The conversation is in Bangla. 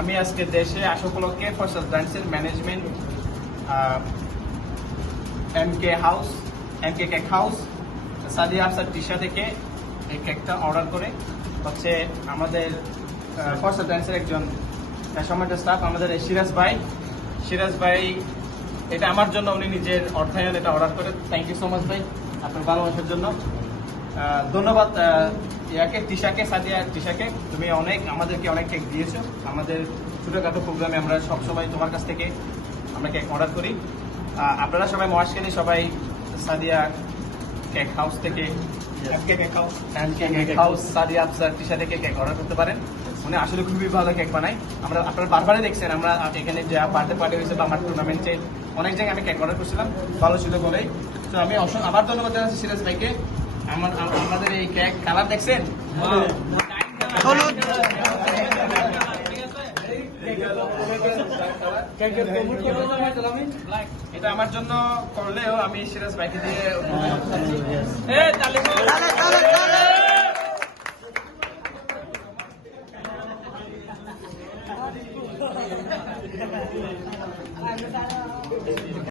আমি আজকে দেশে আসা উপলক্ষে ফয়সাল ব্র্যান্ডসের ম্যানেজমেন্ট এমকে কেক হাউস সাদিয়া আফসার টিশা থেকে এই কেকটা অর্ডার করে হচ্ছে আমাদের ফয়সাল ব্র্যান্ডসের একজন সম্মানিত স্টাফ আমাদের সিরাজ ভাই এটা আমার জন্য উনি নিজের অর্থায়ন এটা অর্ডার করে। থ্যাংক ইউ সো মাচ ভাই আপনার ভালোবাসার জন্য। ধন্যবাদ সাদিয়া টিশাকে, তুমি আমাদেরকে অনেক কেক দিয়েছো। আমাদের ছোটখাটো প্রোগ্রামে আমরা সবসময় তোমার কাছ থেকে আমরা কেক অর্ডার করি। আপনারা সবাই মহেশখালী সবাই সাদিয়া কেক হাউস থেকে সাদিয়া আফসার টিশা থেকে কেক অর্ডার করতে পারেন। উনি আসলে খুবই ভালো কেক বানায়। আপনারা বারবারই দেখছেন আমরা এখানে যে বার্থডে পার্টি হয়েছে বা আমার টুর্নামেন্টে অনেক জায়গায় আমি কেক অর্ডার করছিলাম, ভালো ছিল বলেই। তো আমি আবার ধন্যবাদ জানাচ্ছি সিরাজ ভাইকে। আমাদের এই কেক কালার দেখছেন, এটা আমার জন্য করলেও আমি সিরাজ ভাইকে দিয়ে